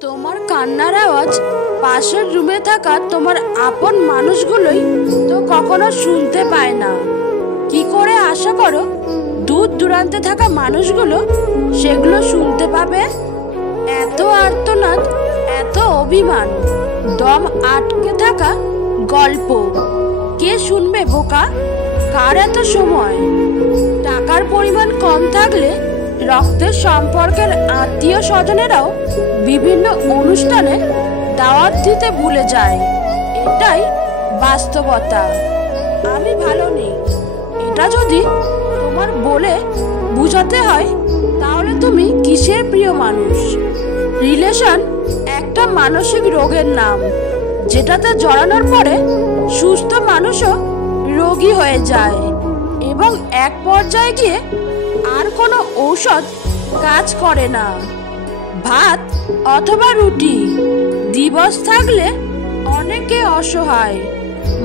তোমার কান্নার আওয়াজ পাশের রুমে থাকা তোমার আপন মানুষগুলোই তো কখনো শুনতে পায় না। কি করে আশা করো দূর দূরান্তে থাকা মানুষগুলো সেগুলো শুনতে পাবে? এত আর্তনাদ, এত অভিমান, দম আটকে থাকা গল্প কে শুনবে বোকা? কার এত সময়? টাকার পরিমাণ কম থাকলে রক্তের সম্পর্কের আত্মীয় স্বজনেরাও বিভিন্ন অনুষ্ঠানে দাওয়াত দিতে ভুলে যায়। এটাই বাস্তবতা। আমি ভালো নেই এটা যদি তোমার বলে বুঝাতে হয় তাহলে তুমি কিসের প্রিয় মানুষ? রিলেশন একটা মানসিক রোগের নাম, যেটাতে জড়ানোর পরে সুস্থ মানুষও রোগী হয়ে যায় এবং এক পর্যায়ে গিয়ে আর কোনো ঔষধ কাজ করে না। ভাত অথবা রুটি দিবস থাকলে অনেকে অসহায়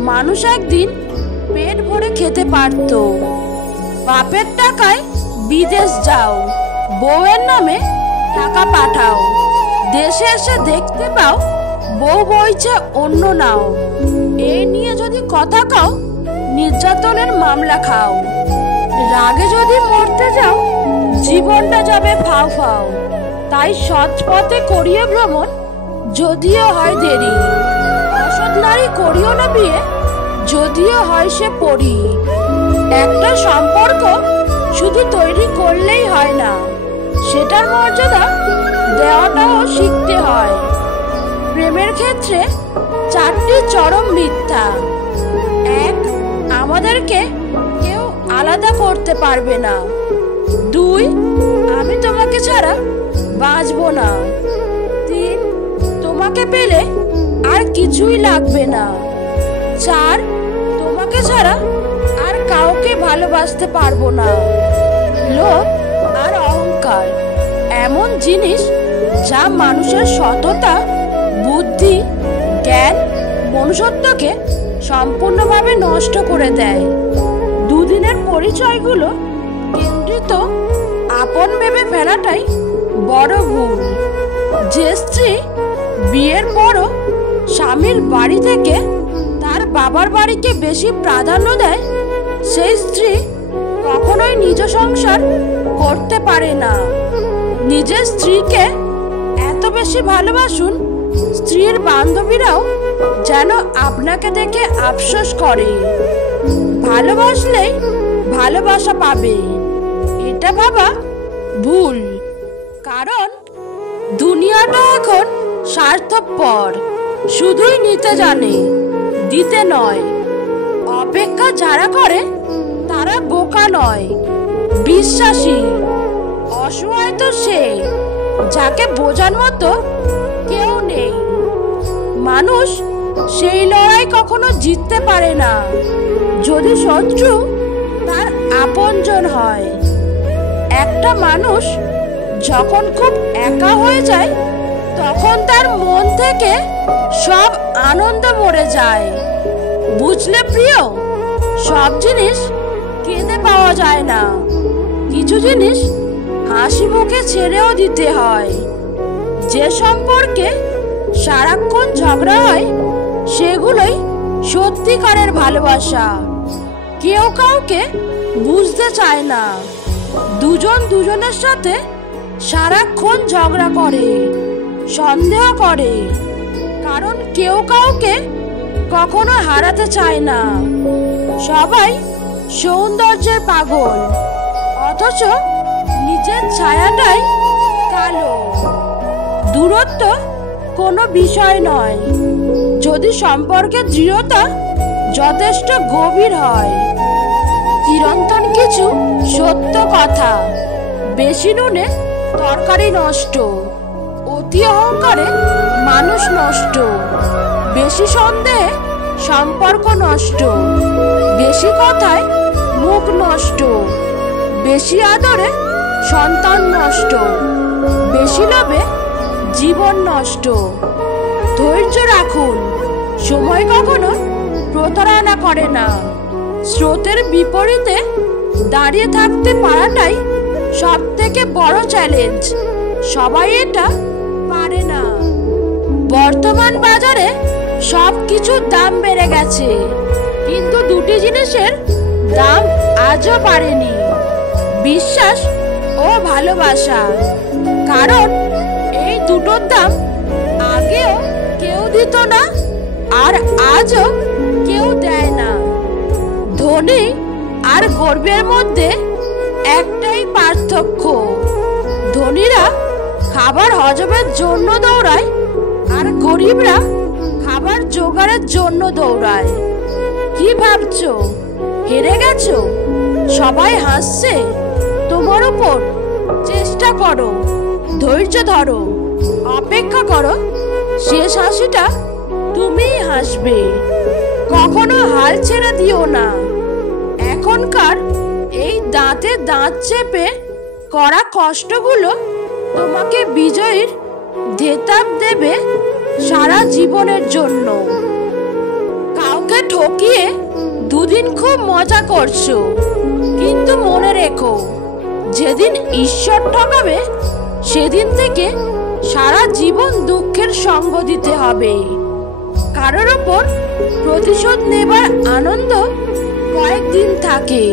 মানুষ একদিন পেট ভরে খেতে পারত। বাপের টাকায় বিদেশ যাও, বউয়ের নামে টাকা পাঠাও, দেশে এসে দেখতে পাও বউ বইছে অন্য নাও। এই নিয়ে যদি কথা কও নির্যাতনের মামলা খাও। রাগে যদি মরতে যাও জীবনটা যাবে ফাও ফাও। তাই সৎ পথে করিয়ে ভ্রমণ যদিও হয় দেরি। অসৎ নারী করিও না বিয়ে যদিও হয় সে পরি। একটা সম্পর্ক শুধু তৈরি করলেই হয় না, সেটার মর্যাদা দেওয়াটাও শিখতে হয়। প্রেমের ক্ষেত্রে 4টি চরম মিথ্যা। 1, আমাদেরকে কেউ আলাদা করতে পারবে না। 2, আমি তোমাকে ছাড়া বাঁচবো না। 3, তোমাকে পেলে আর কিছুই লাগবে না। 4, তোমাকে ছাড়া আর কাউকে ভালোবাসতে পারবো না। লোভ আর অহংকার এমন জিনিস যা মানুষের সততা, বুদ্ধি, জ্ঞান, মনুষ্যত্বকে সম্পূর্ণভাবে নষ্ট করে দেয়। দুদিনের পরিচয়গুলো কেন্দ্রিত আপন ভেবে ফেলাটাই বড় ভুল। যে স্ত্রী বিয়ের পরও স্বামীর বাড়ি থেকে তার বাবার বাড়িকে বেশি প্রাধান্য দেয় সেই স্ত্রী কখনোই নিজ সংসার করতে পারে না। নিজের স্ত্রীকে এত বেশি ভালোবাসুন স্ত্রীর বান্ধবীরাও যেন আপনাকে দেখে আফসোস করে। ভালোবাসলেই ভালোবাসা পাবে এটা ভাবা ভুল। কারণ দুনিয়াটা এখন স্বার্থপর, শুধুই নিতে জানে, দিতে নয়। অপেক্ষা যারা করে তারা বোকা নয়, বিশ্বাসী। অসহায় তো সে যাকে বোঝার মতো কেউ নেই। মানুষ সেই লড়াই কখনো জিততে পারে না যদি শত্রু তার আপনজন হয়। একটা মানুষ যখন খুব একা হয়ে যায় তখন তার মন থেকে সব আনন্দ মরে যায়। বুঝলে প্রিয়, সব জিনিস কেঁদে পাওয়া যায় না, কিছু জিনিস হাসি মুখে ছেড়েও দিতে হয়। যে সম্পর্কে সারাক্ষণ ঝগড়া হয় সেগুলোই সত্যিকারের ভালোবাসা। কেউ কাউকে বুঝতে চায় না, দুজন দুজনের সাথে সারাক্ষণ ঝগড়া করে, সন্দেহ করে, কারণ কেউ কাউকে কখনো হারাতে চায় না। সবাই সৌন্দর্যের পাগল, অথচ নিজের ছায়াটাই কালো। দূরত্ব কোনো বিষয় নয় যদি সম্পর্কের দৃঢ়তা যথেষ্ট গভীর হয়। চিরন্তন কিছু সত্য কথা, বেশি নুনে তরকারি নষ্ট, অতি অহংকারে মানুষ নষ্ট, বেশি সন্দেহে সম্পর্ক নষ্ট, বেশি কথায় মুখ নষ্ট, বেশি আদরে সন্তান নষ্ট, বেশি লোভে জীবন নষ্ট। ধৈর্য রাখুন, সময় কখনো প্রতারণা করে না। স্রোতের বিপরীতে দাঁড়িয়ে থাকতে পারাটাই সব থেকে বড় চ্যালেঞ্জ। সবাই এটা পারে না। বর্তমান বাজারে সবকিছুর দাম বেড়ে গেছে, কিন্তু দুটি জিনিসের দাম আজও বাড়েনি, বিশ্বাস ও ভালোবাসা। কারণ এই দুটোর দাম আগেও কেউ দিত না, আর আজও কেউ দেয় না। ধনী আর গরিবের মধ্যে একটাই পার্থক্য, ধনীরা খাবার হজমের জন্য দৌড়ায় আর গরিবরা খাবার জোগাড়ের জন্য দৌড়ায়। কি ভাবছো, হেরে গেছো? সবাই হাসছে তোমার উপর। চেষ্টা করো, ধৈর্য ধরো, অপেক্ষা করো, শেষ হাসিটা তুমিই হাসবে। কখনো হাল ছেড়ে দিও না। এখনকার এই দাঁতে দাঁত চেপে করা কষ্টগুলো তোমাকে বিজয়ীর ধেতাব দেবে সারা জীবনের জন্য। কাউকে ঠকিয়ে দুদিন খুব মজা করছো, কিন্তু মনে রেখো, যেদিন ঈশ্বর ঠকাবে সেদিন থেকে সারা জীবন দুঃখের সঙ্গ দিতে হবে। কারোর ওপর প্রতিশোধ নেবার আনন্দ কয়েকদিন থাকে,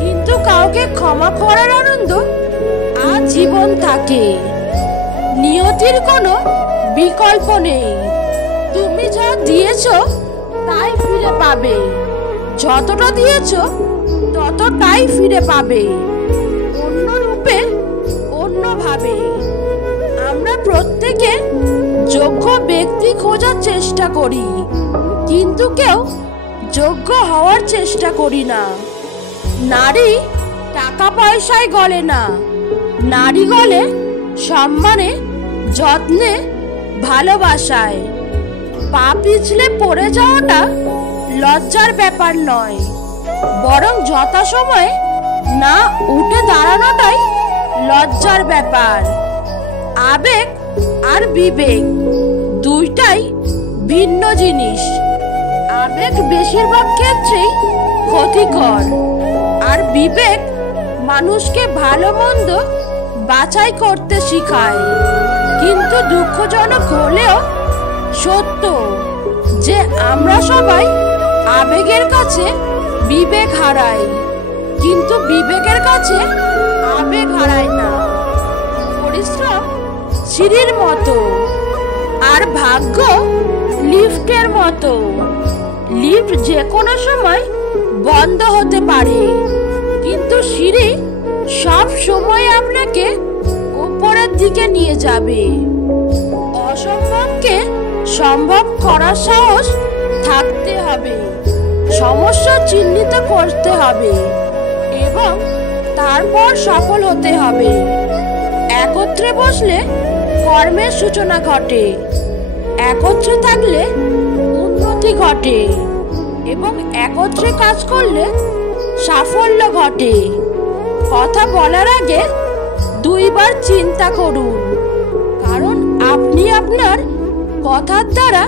কিন্তু কাউকে ক্ষমা করার আনন্দ আজীবন থাকে। নিয়তির কোনো বিকল্প নেই, তুমি যা দিয়েছো তাই ফিরে পাবে, যতটা দিয়েছো ততটাই ফিরে পাবে, অন্য রূপে, অন্যভাবে। আমরা প্রত্যেকে যোগ্য ব্যক্তি খোঁজার চেষ্টা করি, কিন্তু কেউ যোগ্য হওয়ার চেষ্টা করি না। নারী টাকা পয়সায় গলে না, নারী গলে সম্মানে, যত্নে, ভালোবাসায়। পা পিছলে পড়ে যাওয়াটা লজ্জার ব্যাপার নয়, বরং যথাসময়ে না উঠে দাঁড়ানোটাই লজ্জার ব্যাপার। আবেগ আর বিবেক দুইটাই ভিন্ন জিনিস। আবেগ বেশিরভাগ ক্ষেত্রেই ক্ষতিকর, আর বিবেক মানুষকে ভালো মন্দ বাছাই করতে শেখায়। কিন্তু দুঃখজনক হলেও সত্য যে আমরা সবাই আবেগের কাছে বিবেক হারাই, কিন্তু বিবেকের কাছে আবেগ হারায় না। পরিশ্রম সিঁড়ির মতো, আর ভাগ্য লিফটের মতো। লিফট যে কোনো সময় বন্ধ হতে পারে, কিন্তু সিঁড়ি সব সময় আপনাকে উপরের দিকে নিয়ে যাবে। অসম্ভবকে সম্ভব করার সাহস থাকতে হবে, সমস্যা চিহ্নিত করতে হবে এবং তারপর সফল হতে হবে। একত্রে বসলে কর্মের সূচনা ঘটে, একত্রে থাকলে উন্নতি ঘটে এবং একত্রে কাজ করলে সাফল্য ঘটে। কথা বলার আগে দুইবার চিন্তা করুন, কারণ আপনি আপনার কথার দ্বারা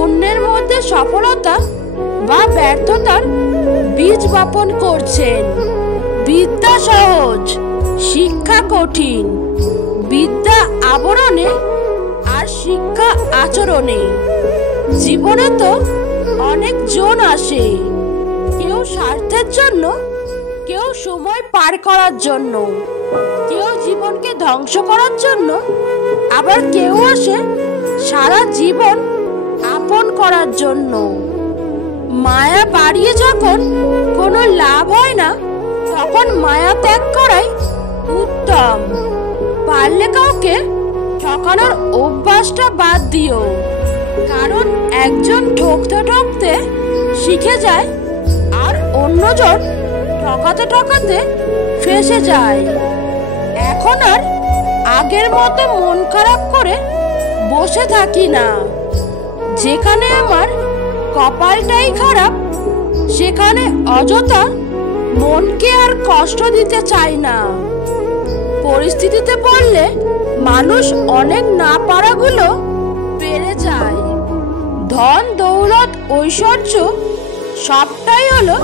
অন্যের মধ্যে সফলতা বা ব্যর্থতার বীজ বপন করছেন। বিদ্যা সহজ, শিক্ষা কঠিন। বিদ্যা আবরণে আর শিক্ষা আচরণে। জীবনে তো অনেক জন আসে, কেউ স্বার্থের জন্য, কেউ সময় পার করার জন্য, কেউ জীবনকে ধ্বংস করার জন্য, আবার কেউ আসে সারা জীবন আপন করার জন্য। মায়া বাড়িয়ে যখন কোনো লাভ হয় না, তখন মায়া ত্যাগ করাই উত্তম। পারলে কাউকে ঠকানোর অভ্যাসটা বাদ দিও, কারণ একজন ঠকতে ঠকতে শিখে যায় আর অন্যজন ঠকাতে ঠকাতে ফেঁসে যায়। এখন আর আগের মতো মন খারাপ করে বসে থাকি না। যেখানে আমার কপালটাই খারাপ, সেখানে অযথা মনকে আর কষ্ট দিতে চাই না। পরিস্থিতিতে পড়লে মানুষ অনেক না পারাগুলো পেরে যায়। ধন দৌলত ঐশ্বর্য সবটাই হলো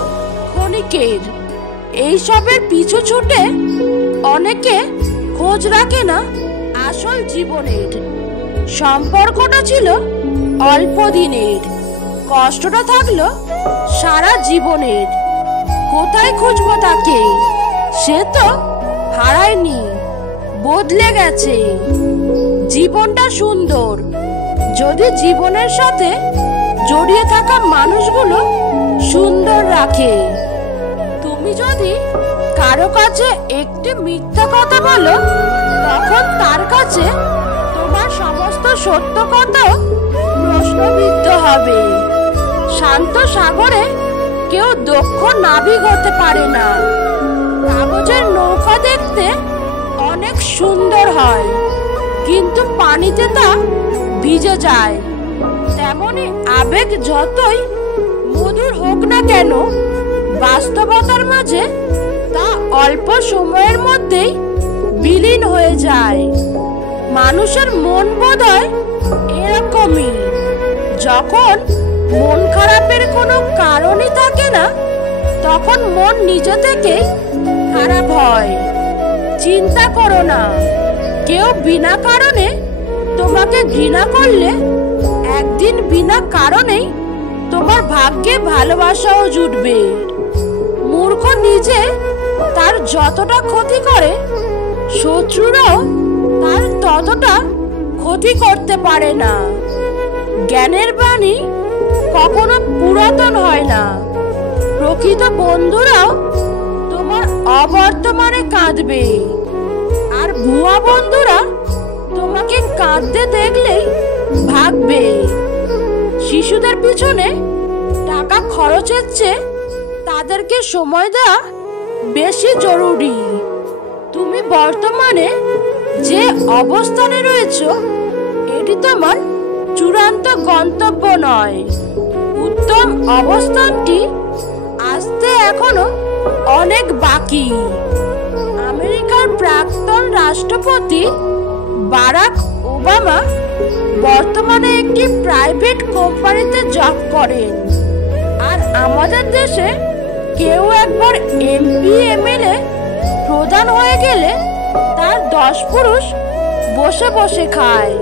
ক্ষণিকের। এইসবের পিছু ছুটে অনেকে খোঁজ রাখে না আসল জীবনের। সম্পর্কটা ছিল অল্প দিনের, কষ্টটা থাকলো সারা জীবনের। কোথায় খুঁজবো তাকে? সে তো হারায়নি, বদলে গেছে। জীবনটা সুন্দর যদি জীবনের সাথে জড়িয়ে থাকা মানুষগুলো সুন্দর রাখে। তুমি যদি কারো কাছে একটি মিথ্যা কথা বলো, তখন তার কাছে তোমার সমস্ত সত্য কথাও প্রশ্নবিদ্ধ হবে। শান্ত সাগরে কেউ দক্ষ নাবিক হতে পারে না। কাগজের নৌকা দেখতে অনেক সুন্দর হয়, কিন্তু পানিতে তা ভিজে যায়। তেমনি আবেগ যতই মধুর হোক না কেন, বাস্তবতার মাঝে তা অল্প সময়ের মধ্যেই বিলীন হয়ে যায়। মানুষের মন বোধহয় এরকমই, যখন মন খারাপের কোনো কারণই থাকে না, তখন মন নিজে থেকেই খারাপ হয়। চিন্তা করো না, কেউ বিনা কারণে তোমাকে ঘৃণা করলে একদিন বিনা কারণেই তোমার ভাগ্যে ভালোবাসাও জুটবে। মূর্খ নিজে তার যতটা ক্ষতি করে, শত্রুরাও তার ততটা ক্ষতি করতে পারে না। জ্ঞানের বাণী কখনো পুরাতন হয় না। প্রকৃত বন্ধুরাও তোমার অবর্তমানে কাঁদবে, আর ভুয়া বন্ধুরা তোমাকে কাঁদতে দেখলেই ভাগবে। শিশুদের পিছনে টাকা খরচের চেয়ে তাদেরকে সময় দেওয়া বেশি জরুরি। তুমি বর্তমানে যে অবস্থানে রয়েছো, এটি তোমার চূড়ান্ত গন্তব্য নয়। উত্তম অবস্থানটি আসতে এখনো অনেক বাকি। আমেরিকার প্রাক্তন রাষ্ট্রপতি বারাক ওবামা বর্তমানে একটি প্রাইভেট কোম্পানিতে জব করেন। আর আমাদের দেশে কেউ একবার এমপি এমএলএ প্রধান হয়ে গেলে তার 10 পুরুষ বসে বসে খায়।